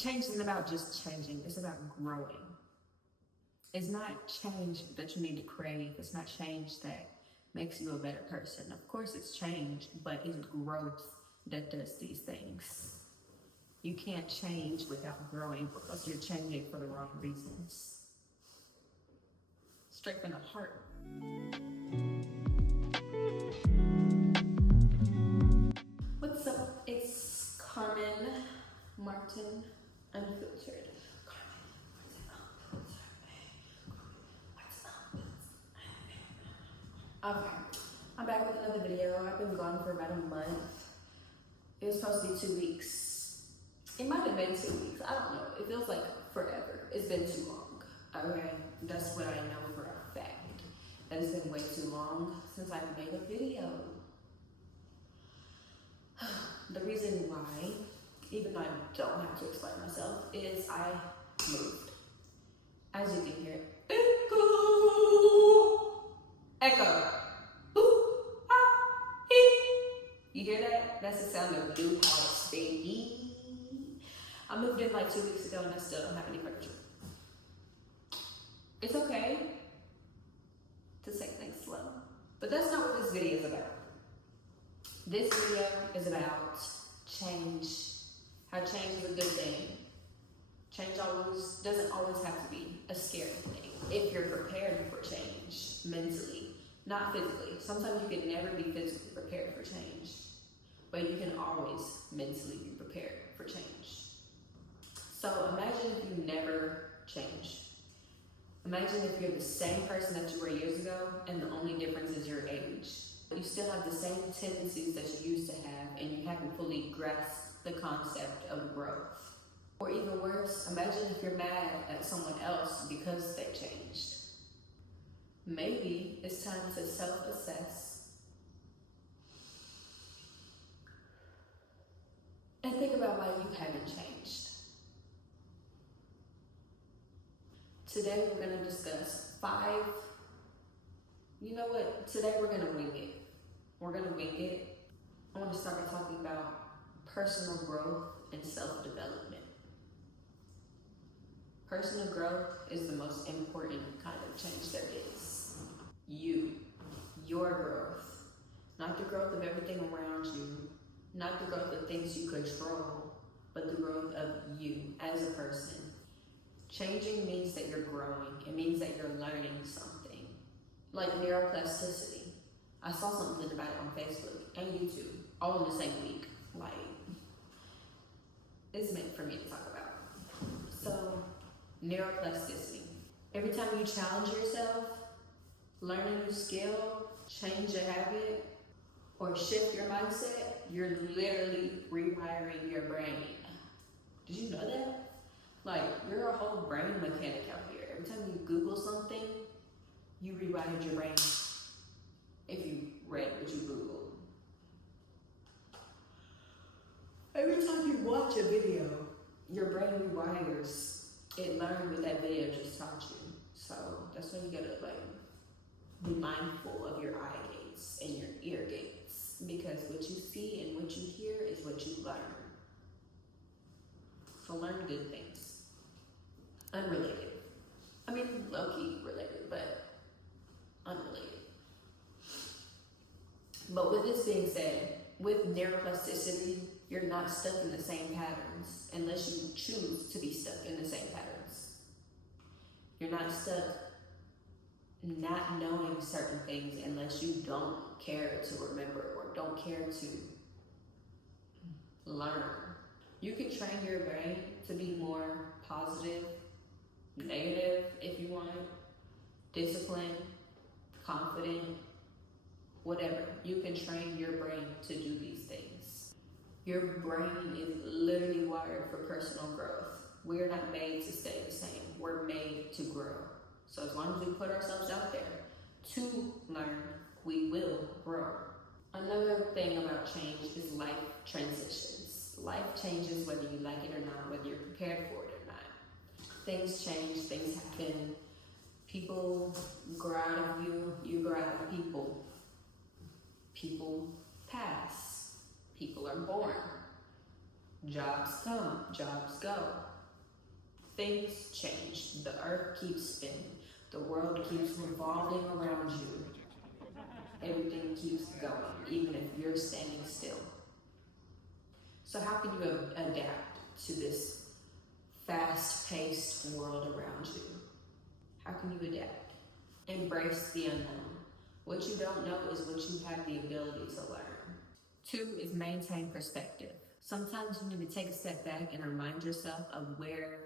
Change isn't about just changing, it's about growing. It's not change that you need to crave, it's not change that makes you a better person. Of course it's change, but it's growth that does these things. You can't change without growing because you're changing for the wrong reasons. Strengthen the heart. What's up? It's Carmen Martin Unfiltered. Okay, I'm back with another video. I've been gone for about a month. It was supposed to be 2 weeks. It might have been 2 weeks. I don't know. It feels like forever. It's been too long. Okay, that's what I know for a fact. That it's been way too long since I've made a video. The reason why, even though I don't have to explain myself, is I moved. As you can hear, echo. Ooh, ah, ee. You hear that? That's the sound of new house, baby. I moved in like 2 weeks ago and I still don't have any furniture. It's okay to take things slow, but that's not what this video is about. This video is about change. How change is a good thing. Change doesn't always have to be a scary thing if you're prepared for change mentally, not physically. Sometimes you can never be physically prepared for change, but you can always mentally be prepared for change. So imagine if you never change. Imagine if you're the same person that you were years ago and the only difference is your age. You still have the same tendencies that you used to have and you haven't fully grasped the concept of growth. Or even worse, imagine if you're mad at someone else because they changed. Maybe it's time to self-assess and think about why you haven't changed. Today we're going to discuss 5, you know what, today we're going to wing it. We're going to wing it. I want to start by talking about personal growth and self-development. Personal growth is the most important kind of change there is. Your growth. Not the growth of everything around you, not the growth of things you control, but the growth of you as a person. Changing means that you're growing. It means that you're learning something. Like neuroplasticity. I saw something about it on Facebook and YouTube, all in the same week. Like, it's meant for me to talk about. So, neuroplasticity. Every time you challenge yourself, learn a new skill, change a habit, or shift your mindset, you're literally rewiring your brain. Did you know that? Like, you're a whole brain mechanic out here. Every time you Google something, you rewired your brain. If you read what you Googled. Every time you watch a video, your brain rewires. It learned what that video just taught you. So that's why you gotta be mindful of your eye gates and your ear gates, because what you see and what you hear is what you learn. So learn good things. Unrelated. I mean, low-key related, but unrelated. But with this being said, with neuroplasticity, you're not stuck in the same patterns unless you choose to be stuck in the same patterns. You're not stuck not knowing certain things unless you don't care to remember or don't care to learn. You can train your brain to be more positive, negative if you want, disciplined, confident, whatever. You can train your brain to do these things. Your brain is literally wired for personal growth. We're not made to stay the same. We're made to grow. So as long as we put ourselves out there to learn, we will grow. Another thing about change is life transitions. Life changes whether you like it or not, whether you're prepared for it or not. Things change, things happen. People grow out of you, you grow out of people. People pass. People are born. Jobs come, jobs go. things change. The earth keeps spinning. The world keeps revolving around you. Everything keeps going, even if you're standing still. So how can you adapt to this fast-paced world around you? How can you adapt? Embrace the unknown. What you don't know is what you have the ability to learn. 2 is maintain perspective. Sometimes you need to take a step back and remind yourself of where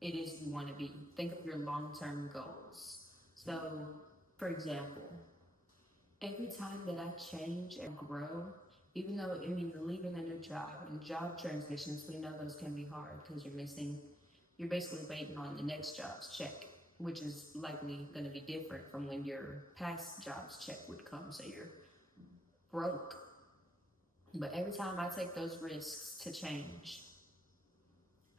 it is you want to be. Think of your long-term goals. So, for example, every time that I change and grow, even though it means leaving a new job and job transitions, we know those can be hard because you're basically waiting on the next job's check, which is likely going to be different from when your past job's check would come, so you're broke. But every time I take those risks to change,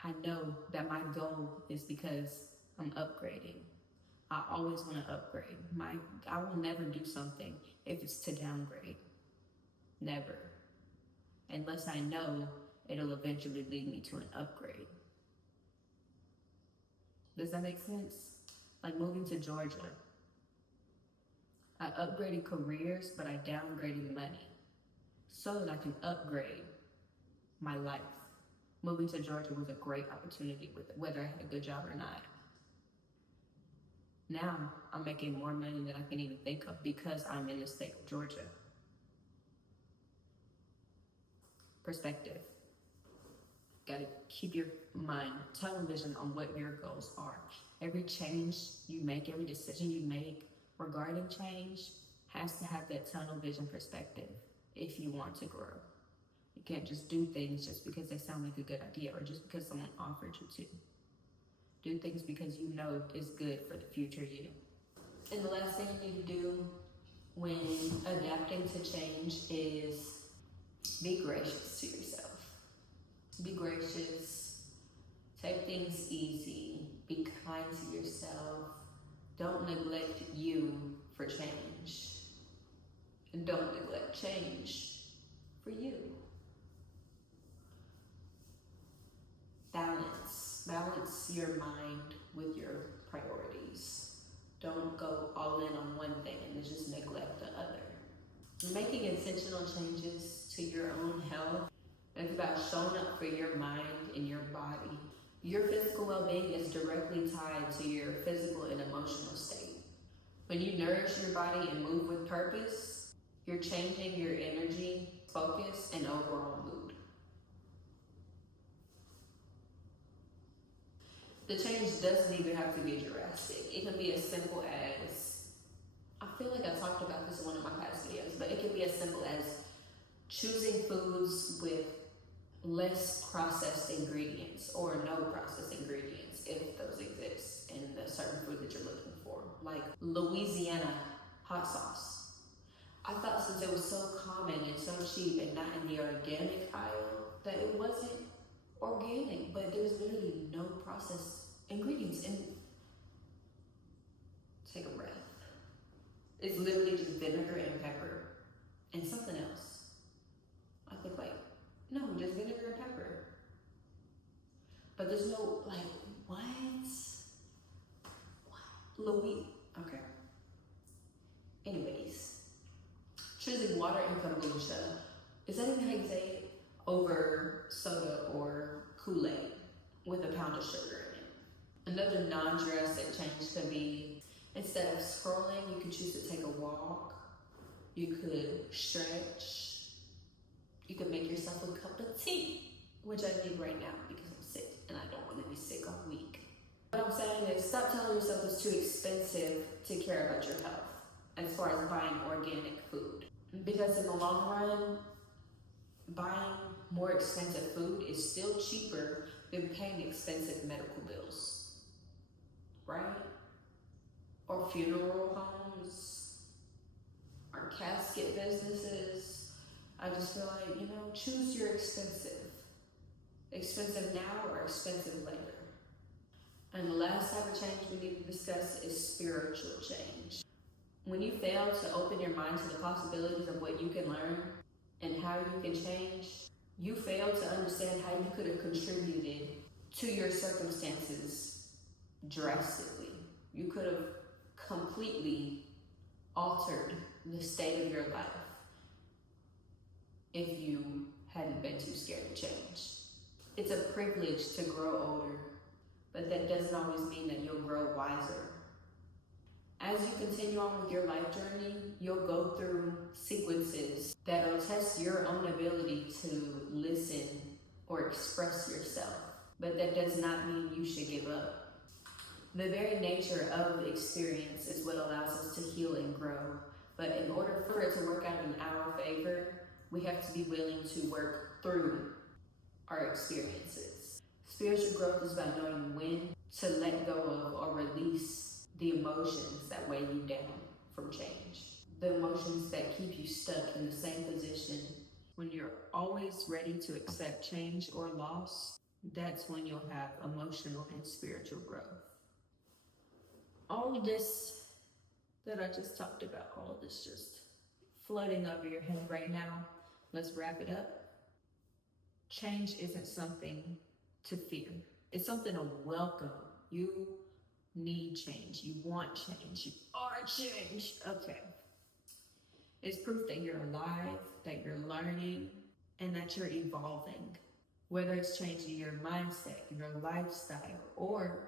I know that my goal is because I'm upgrading. I always want to upgrade. I will never do something if it's to downgrade. Never. Unless I know it'll eventually lead me to an upgrade. Does that make sense? Like moving to Georgia. I upgraded careers, but I downgraded money so that I can upgrade my life. Moving to Georgia was a great opportunity, whether I had a good job or not. Now I'm making more money than I can even think of because I'm in the state of Georgia. Perspective. Gotta keep your mind, tunnel vision on what your goals are. Every change you make, every decision you make regarding change has to have that tunnel vision perspective if you want to grow. You can't just do things just because they sound like a good idea or just because someone offered you to. Do things because you know is good for the future you. And the last thing you need to do when adapting to change is be gracious to yourself. Be gracious. Take things easy. Be kind to yourself. Don't neglect you for change. And don't neglect change for you. Balance your mind with your priorities. Don't go all in on one thing and just neglect the other. Making intentional changes to your own health, it's about showing up for your mind and your body. Your physical well-being is directly tied to your physical and emotional state. When you nourish your body and move with purpose, you're changing your energy, focus, and overall mood. The change doesn't even have to be drastic. It can be as simple as, I feel like I talked about this in one of my past videos, but it can be as simple as choosing foods with less processed ingredients or no processed ingredients if those exist in the certain food that you're looking for. Like Louisiana hot sauce. I thought since it was so common and so cheap and not in the organic aisle that it wasn't organic, but there's literally no processed ingredients in it. Take a breath. It's literally just vinegar and pepper and something else. I think no, just vinegar and pepper. But there's no, what? Okay. Anyways, choosing water and kombucha, is that even how you say it? Over soda or Kool-Aid with a pound of sugar in it. Another non-drastic change could be, instead of scrolling, you could choose to take a walk. You could stretch. You could make yourself a cup of tea, which I need right now because I'm sick and I don't want to be sick all week. What I'm saying is stop telling yourself it's too expensive to care about your health as far as buying organic food. Because in the long run, buying more expensive food is still cheaper than paying expensive medical bills, right? Or funeral homes, or casket businesses. I just feel like, choose your expensive. Expensive now or expensive later. And the last type of change we need to discuss is spiritual change. When you fail to open your mind to the possibilities of what you can learn and how you can change, you fail to understand how you could have contributed to your circumstances drastically. You could have completely altered the state of your life if you hadn't been too scared to change. It's a privilege to grow older, but that doesn't always mean that you'll grow wiser. As you continue on with your life journey, you'll go through sequences that'll test your own ability to listen or express yourself, but that does not mean you should give up. The very nature of experience is what allows us to heal and grow, but in order for it to work out in our favor, we have to be willing to work through our experiences. Spiritual growth is about knowing when to let go of or release the emotions that weigh you down from change. The emotions that keep you stuck in the same position. When you're always ready to accept change or loss, that's when you'll have emotional and spiritual growth. All of this that I just talked about, all of this just flooding over your head right now, let's wrap it up. Change isn't something to fear. It's something to welcome. You need change. You want change. You are change. Okay. It's proof that you're alive, that you're learning, and that you're evolving. Whether it's changing your mindset, your lifestyle, or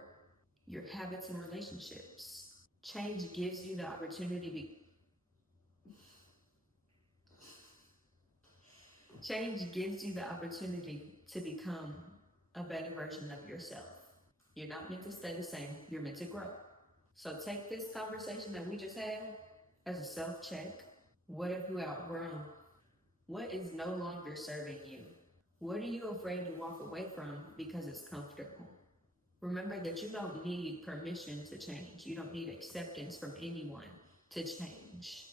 your habits and relationships. Change gives you the opportunity to become a better version of yourself. You're not meant to stay the same, you're meant to grow. So take this conversation that we just had as a self-check. What have you outgrown? What is no longer serving you? What are you afraid to walk away from because it's comfortable? Remember that you don't need permission to change. You don't need acceptance from anyone to change.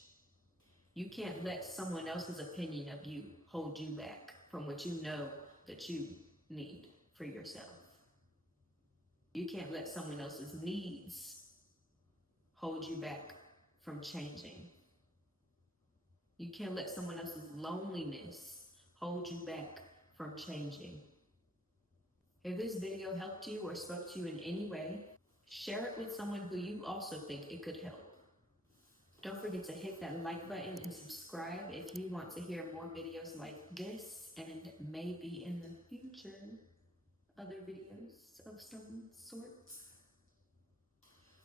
You can't let someone else's opinion of you hold you back from what you know that you need for yourself. You can't let someone else's needs hold you back from changing. You can't let someone else's loneliness hold you back from changing. If this video helped you or spoke to you in any way, share it with someone who you also think it could help. Don't forget to hit that like button and subscribe if you want to hear more videos like this, and maybe in the future, other videos of some sorts.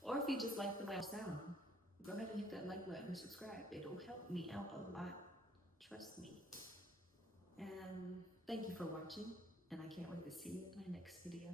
Or if you just like the loud sound, go ahead and hit that like button and subscribe. It'll help me out a lot, trust me. And thank you for watching, and I can't wait to see you in my next video.